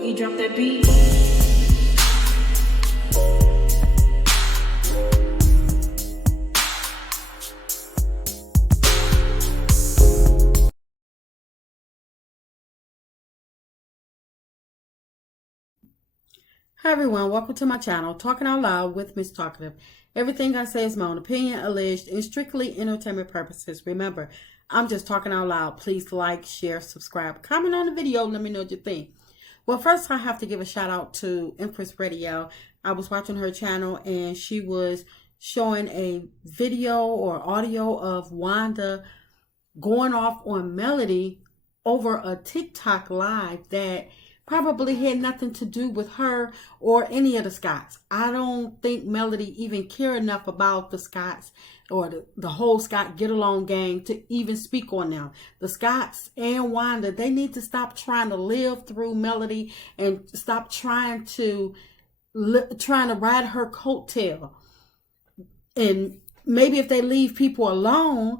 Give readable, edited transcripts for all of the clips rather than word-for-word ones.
Boogie, drop that beat. Hi everyone, welcome to my channel, Talking Out Loud with Miss Talkative. Everything I say is my own opinion, alleged, and strictly entertainment purposes. Remember, I'm just talking out loud. Please like, share, subscribe, comment on the video, let me know what you think. Well, first I have to give a shout out to Empress Radio. I was watching her channel and she was showing a video or audio of Wanda going off on Melody over a TikTok live that probably had nothing to do with her or any of the Scotts. I don't think Melody even cared enough about the Scotts or the whole Scott Get Along gang to even speak on them. The Scotts and Wanda, they need to stop trying to live through Melody and stop trying to ride her coattail. And maybe if they leave people alone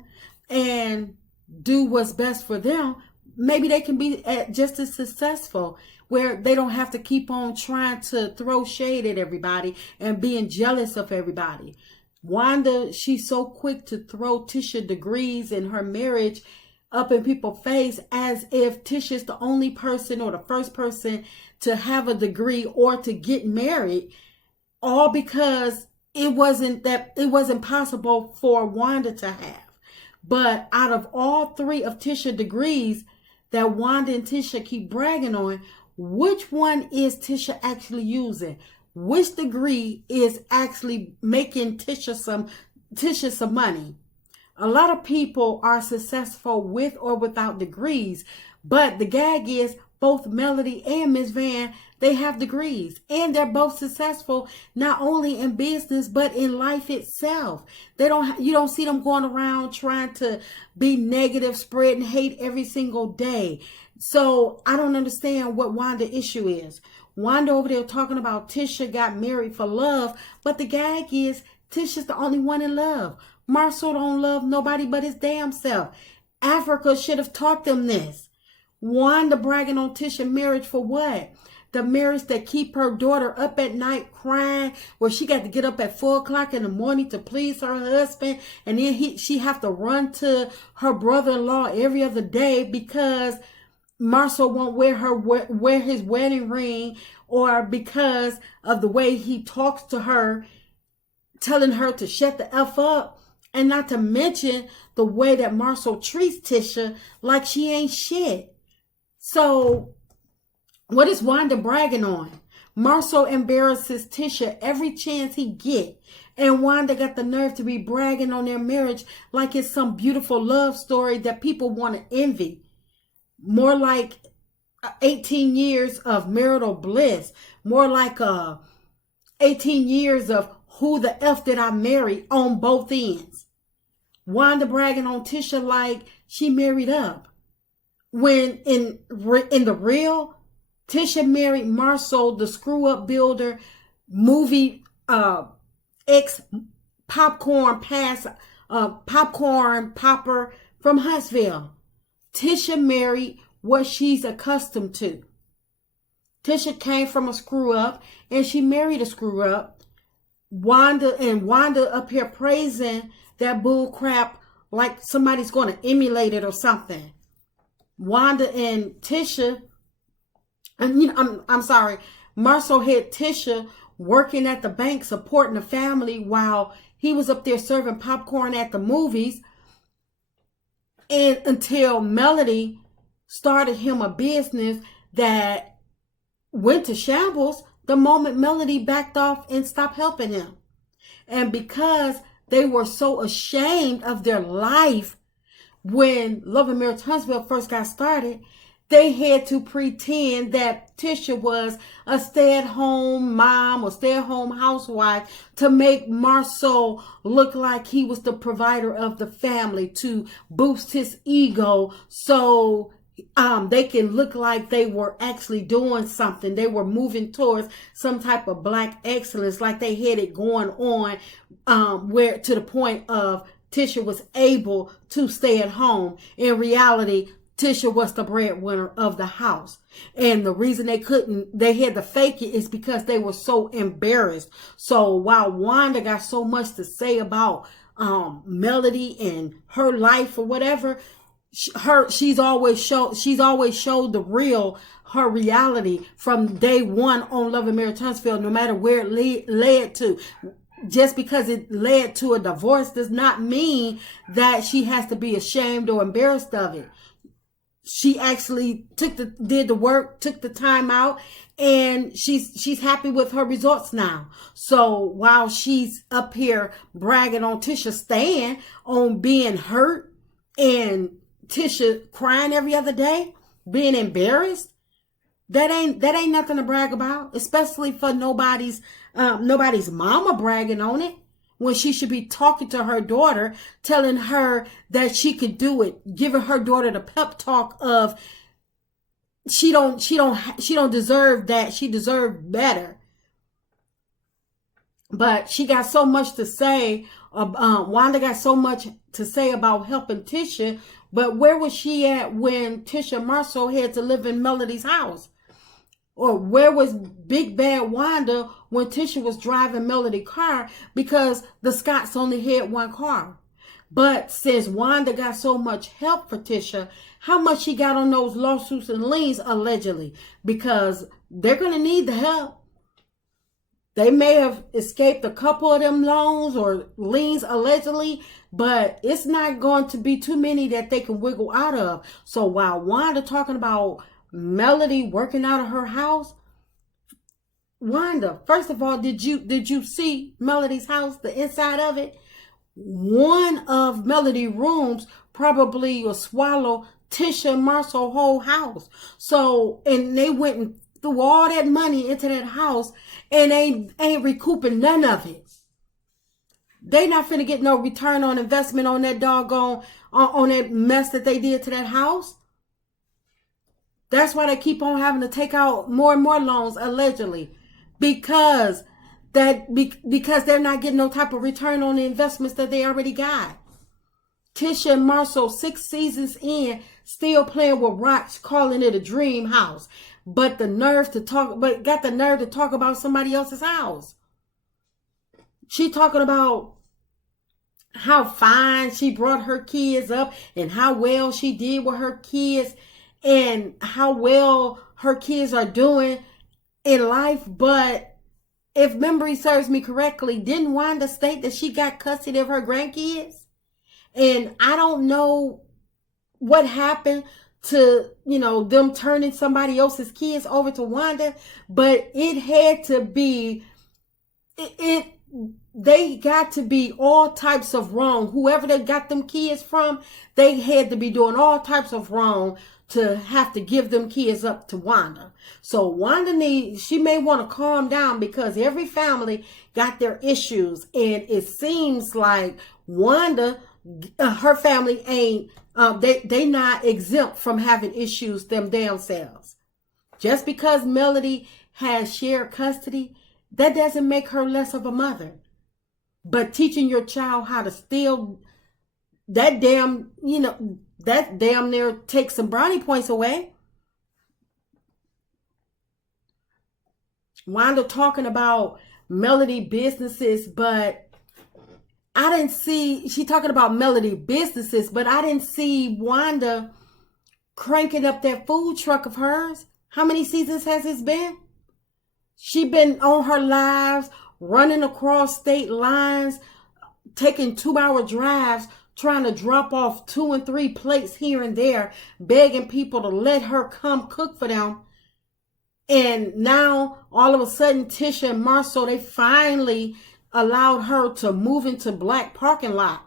and do what's best for them, maybe they can be just as successful, where they don't have to keep on trying to throw shade at everybody and being jealous of everybody. Wanda, she's so quick to throw Tisha degrees in her marriage up in people's face as if Tisha's the only person or the first person to have a degree or to get married, all because it wasn't possible for Wanda to have. But out of all three of Tisha degrees that Wanda and Tisha keep bragging on, which one is Tisha actually using? Which degree is actually making Tisha some money? A lot of people are successful with or without degrees, but the gag is both Melody and Ms. Van, they have degrees and they're both successful not only in business but in life itself. You don't see them going around trying to be negative, spreading hate every single day. So I don't understand what Wanda's issue is. Wanda over there talking about Tisha got married for love, but the gag is Tisha's the only one in love. Marsau don't love nobody but his damn self. Africa should have taught them this. Wanda bragging on Tisha's marriage for what? The marriage that keep her daughter up at night crying, where she got to get up at 4 o'clock in the morning to please her husband, and then she have to run to her brother-in-law every other day because Marsau won't wear his wedding ring, or because of the way he talks to her, telling her to shut the F up, and not to mention the way that Marsau treats Tisha like she ain't shit. So what is Wanda bragging on? Marsau embarrasses Tisha every chance he get, and Wanda got the nerve to be bragging on their marriage like it's some beautiful love story that people want to envy. More like 18 years of marital bliss. More like 18 years of who the F did I marry on both ends. Wanda bragging on Tisha like she married up. When in the real, Tisha married Marsau, the screw-up builder, movie ex-popcorn popper from Huntsville. Tisha married what she's accustomed to. Tisha came from a screw-up and she married a screw-up. Wanda up here praising that bull crap like somebody's going to emulate it or something. Wanda and Tisha, I'm sorry, Marsau had Tisha working at the bank supporting the family while he was up there serving popcorn at the movies, and until Melody started him a business that went to shambles the moment Melody backed off and stopped helping him. And because they were so ashamed of their life when Love and Marriage Huntsville first got started, they had to pretend that Tisha was a stay-at-home mom or stay-at-home housewife to make Marsau look like he was the provider of the family, to boost his ego so they can look like they were actually doing something. They were moving towards some type of black excellence, like they had it going on, where to the point of Tisha was able to stay at home. In reality, Tisha was the breadwinner of the house. And the reason they had to fake it is because they were so embarrassed. So while Wanda got so much to say about Melody and her life or whatever, she's always showed her reality from day one on Love and Marriage Huntsville, no matter where it led to. Just because it led to a divorce does not mean that she has to be ashamed or embarrassed of it. She actually did the work, took the time out, and she's happy with her results now. So while she's up here bragging on Tisha Stan on being hurt and Tisha crying every other day, being embarrassed, that ain't nothing to brag about, especially for nobody's mama bragging on it, when she should be talking to her daughter, telling her that she could do it, giving her daughter the pep talk of she don't deserve that, she deserved better. But she got so much to say. Wanda got so much to say about helping Tisha, but where was she at when Tisha and Marsau had to live in Melody's house? Or where was Big Bad Wanda when Tisha was driving Melody's car, because the Scotts only had one car? But since Wanda got so much help for Tisha, how much she got on those lawsuits and liens, allegedly? Because they're going to need the help. They may have escaped a couple of them loans or liens, allegedly, but it's not going to be too many that they can wiggle out of. So while Wanda talking about Melody working out of her house, Wanda, first of all, did you see Melody's house, the inside of it? One of Melody's rooms probably will swallow Tisha and Marsau's whole house. So, and they went and threw all that money into that house and ain't recouping none of it. They not finna get no return on investment on that doggone, on that mess that they did to that house. That's why they keep on having to take out more and more loans, allegedly. Because they're not getting no type of return on the investments that they already got. Tisha and Marsau, 6 seasons in, still playing with rocks, calling it a dream house. But got the nerve to talk about somebody else's house. She talking about how fine she brought her kids up and how well she did with her kids and how well her kids are doing in life. But if memory serves me correctly, didn't Wanda state that she got custody of her grandkids? And I don't know what happened to, them turning somebody else's kids over to Wanda, but it had to be, they got to be all types of wrong. Whoever they got them kids from, they had to be doing all types of wrong to have to give them kids up to Wanda. So Wanda she may want to calm down, because every family got their issues, and it seems like Wanda, her family ain't, they not exempt from having issues them damn selves. Just because Melody has shared custody, that doesn't make her less of a mother. But teaching your child how to steal, that damn near takes some brownie points away. Wanda talking about Melody businesses, but I didn't see, she talking about Melody businesses, but I didn't see Wanda cranking up that food truck of hers. How many seasons has this been? She been on her lives, running across state lines, taking 2-hour drives, trying to drop off 2 and 3 plates here and there, begging people to let her come cook for them. And now, all of a sudden, Tisha and Marsau, they finally allowed her to move into Black parking lot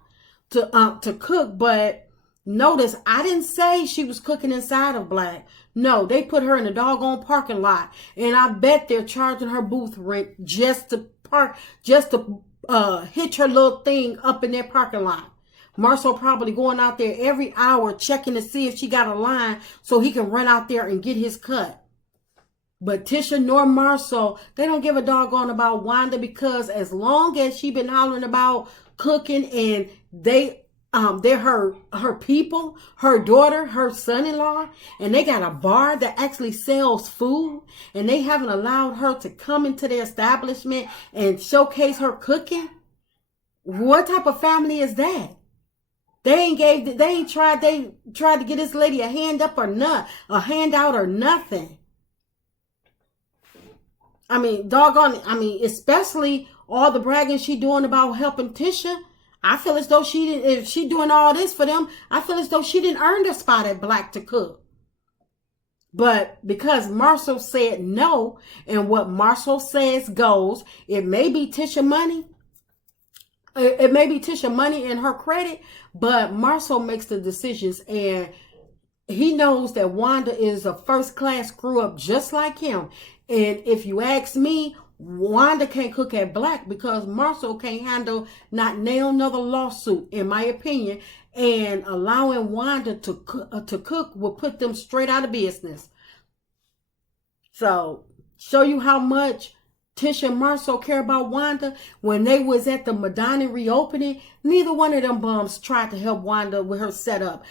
to cook. But notice, I didn't say she was cooking inside of Black. No, they put her in a doggone parking lot. And I bet they're charging her booth rent just to hitch her little thing up in their parking lot. Marsau probably going out there every hour checking to see if she got a line so he can run out there and get his cut. But Tisha nor Marsau, they don't give a doggone about Wanda, because as long as she been hollering about cooking and they they're her people, her daughter, her son-in-law, and they got a bar that actually sells food, and they haven't allowed her to come into their establishment and showcase her cooking. What type of family is that? They tried to get this lady a hand up or not, a handout or nothing. I mean, doggone it. I mean, especially all the bragging she doing about helping Tisha. I feel as though she didn't, if she doing all this for them, I feel as though she didn't earn the spot at Black to cook. But because Marsau said no, and what Marsau says goes, it may be Tisha money. It may be Tisha money and her credit, but Marsau makes the decisions, and he knows that Wanda is a first-class screw-up just like him. And if you ask me, Wanda can't cook at Black because Marsau can't handle not nail another lawsuit, in my opinion. And allowing Wanda to cook will put them straight out of business. So, show you how much Tisha and Marsau care about Wanda. When they was at the Madonna reopening, neither one of them bums tried to help Wanda with her setup.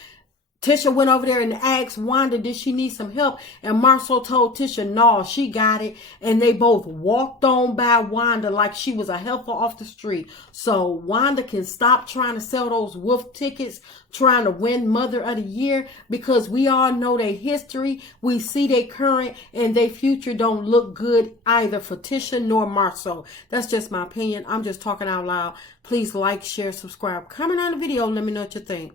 Tisha went over there and asked Wanda, did she need some help? And Marsau told Tisha, no, she got it. And they both walked on by Wanda like she was a helper off the street. So Wanda can stop trying to sell those wolf tickets, trying to win Mother of the Year, because we all know their history. We see their current, and their future don't look good either for Tisha nor Marsau. That's just my opinion. I'm just talking out loud. Please like, share, subscribe, comment on the video. Let me know what you think.